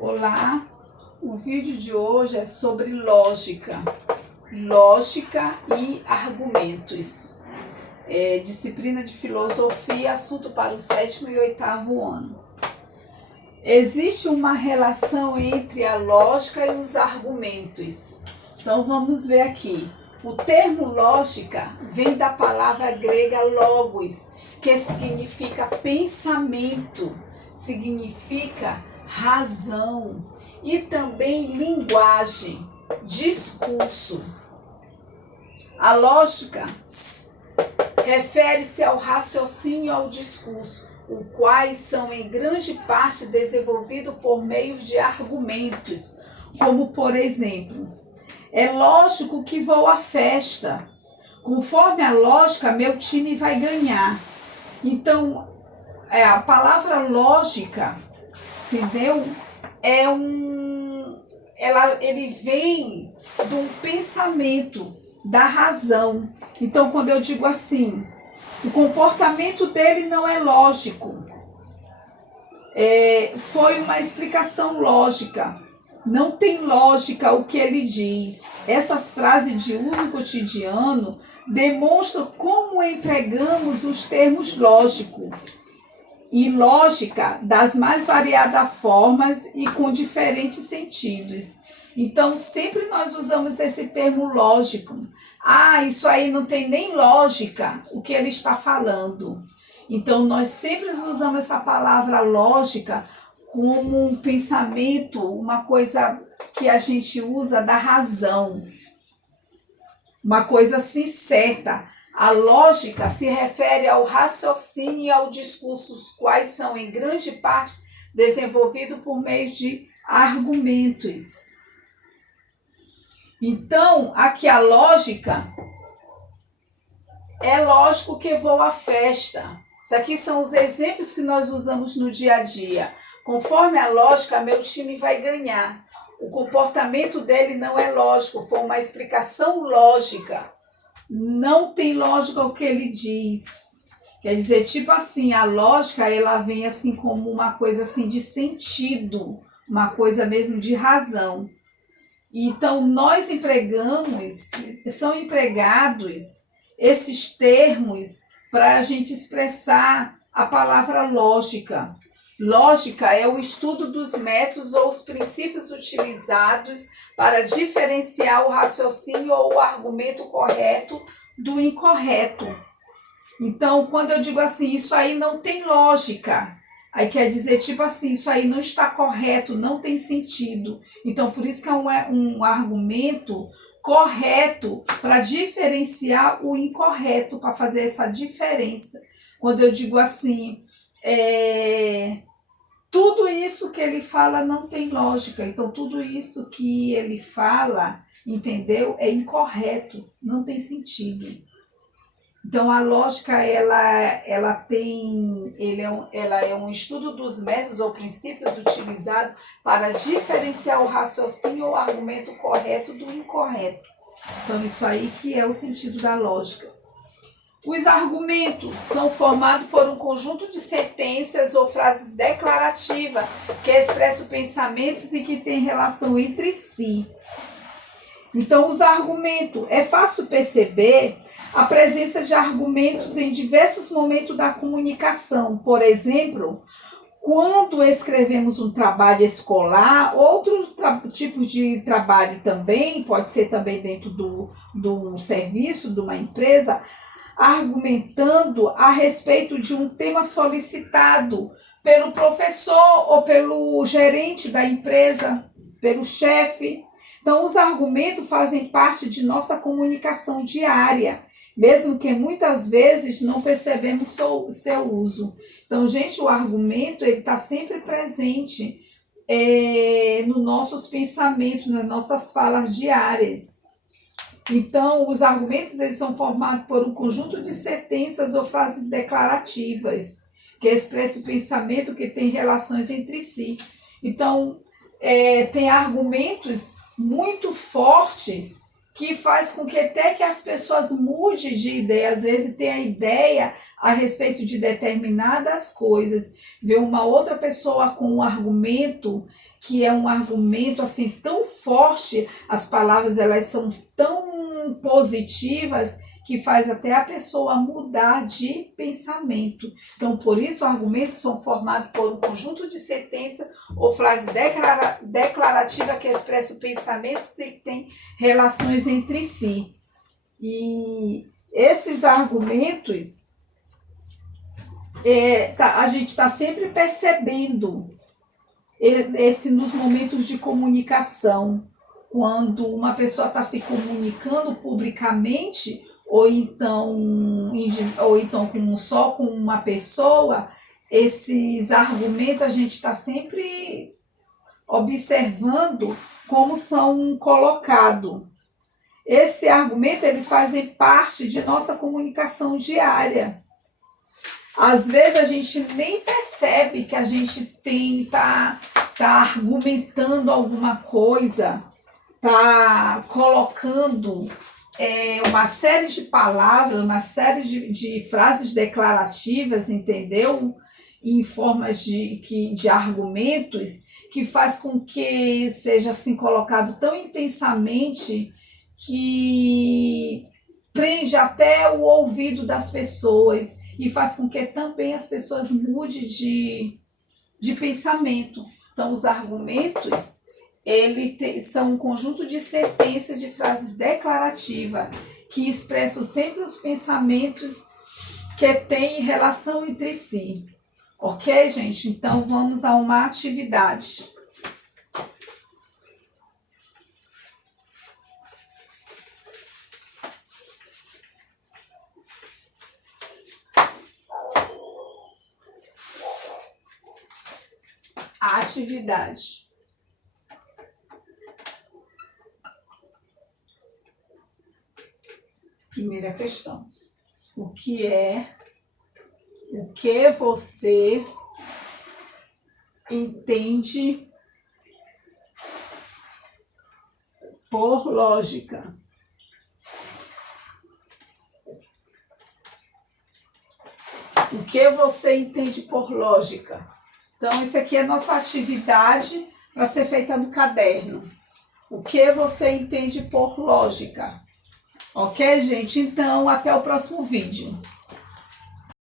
Olá, o vídeo de hoje é sobre lógica e argumentos. Disciplina de filosofia, assunto para o 7º e 8º ano. Existe uma relação entre a lógica e os argumentos. Então vamos ver aqui. O termo lógica vem da palavra grega logos, que significa pensamento, significa razão e também linguagem, discurso. A lógica refere-se ao raciocínio e ao discurso, os quais são em grande parte desenvolvidos por meio de argumentos, como por exemplo, é lógico que vou à festa, conforme a lógica meu time vai ganhar. Então, a palavra lógica, entendeu? Ele vem de um pensamento, da razão. Então, quando eu digo assim, o comportamento dele não é lógico, foi uma explicação lógica. Não tem lógica o que ele diz. Essas frases de uso cotidiano demonstram como empregamos os termos lógico e lógica das mais variadas formas e com diferentes sentidos. Então, sempre nós usamos esse termo lógico. Isso aí não tem nem lógica o que ele está falando. Então, nós sempre usamos essa palavra lógica como um pensamento, uma coisa que a gente usa da razão. Uma coisa assim certa. A lógica se refere ao raciocínio e ao discurso, os quais são, em grande parte, desenvolvidos por meio de argumentos. Então, aqui a lógica é lógico que vou à festa. Isso aqui são os exemplos que nós usamos no dia a dia. Conforme a lógica, meu time vai ganhar. O comportamento dele não é lógico, foi uma explicação lógica. Não tem lógica o que ele diz. Quer dizer, tipo assim, a lógica, ela vem assim como uma coisa assim de sentido, uma coisa mesmo de razão. Então, nós são empregados esses termos para a gente expressar a palavra lógica. Lógica é o estudo dos métodos ou os princípios utilizados para diferenciar o raciocínio ou o argumento correto do incorreto. Então, quando eu digo assim, isso aí não tem lógica, aí quer dizer, tipo assim, isso aí não está correto, não tem sentido. Então, por isso que é um argumento correto para diferenciar o incorreto, para fazer essa diferença. Quando eu digo assim, tudo isso que ele fala não tem lógica. Então, tudo isso que ele fala, entendeu? É incorreto, não tem sentido. Então, a lógica, ela é um estudo dos métodos ou princípios utilizados para diferenciar o raciocínio ou argumento correto do incorreto. Então, isso aí que é o sentido da lógica. Os argumentos são formados por um conjunto de sentenças ou frases declarativas que expressam pensamentos e que têm relação entre si. Então, os argumentos, é fácil perceber a presença de argumentos em diversos momentos da comunicação. Por exemplo, quando escrevemos um trabalho escolar, outros tipos de trabalho também, pode ser também dentro do serviço, de uma empresa, argumentando a respeito de um tema solicitado pelo professor ou pelo gerente da empresa, pelo chefe. Então, os argumentos fazem parte de nossa comunicação diária, mesmo que muitas vezes não percebemos seu uso. Então, gente, o argumento está sempre presente nos nossos pensamentos, nas nossas falas diárias. Então, os argumentos eles são formados por um conjunto de sentenças ou frases declarativas, que expressam o pensamento que tem relações entre si. Então, tem argumentos muito fortes que faz com que até que as pessoas mudem de ideia. Às vezes tem a ideia a respeito de determinadas coisas, ver uma outra pessoa com um argumento que é um argumento assim tão forte, as palavras elas são tão positivas que faz até a pessoa mudar de pensamento. Então, por isso, argumentos são formados por um conjunto de sentenças ou frase declarativa que expressa o pensamento e tem relações entre si. E esses argumentos, a gente está sempre percebendo nos momentos de comunicação, quando uma pessoa está se comunicando publicamente, ou então só com uma pessoa, esses argumentos a gente está sempre observando como são colocados. Esse argumento, eles fazem parte de nossa comunicação diária. Às vezes a gente nem percebe que a gente tá argumentando alguma coisa, tá colocando uma série de palavras, uma série de frases declarativas, entendeu? Em formas de argumentos, que faz com que seja assim colocado tão intensamente que prende até o ouvido das pessoas e faz com que também as pessoas mudem de pensamento. Então, os argumentos, são um conjunto de sentenças, de frases declarativas, que expressam sempre os pensamentos que têm relação entre si. Ok, gente? Então, vamos a uma atividade. Atividade. Primeira questão. O que você entende por lógica? O que você entende por lógica? Então, isso aqui é a nossa atividade para ser feita no caderno. O que você entende por lógica? Ok, gente? Então, até o próximo vídeo.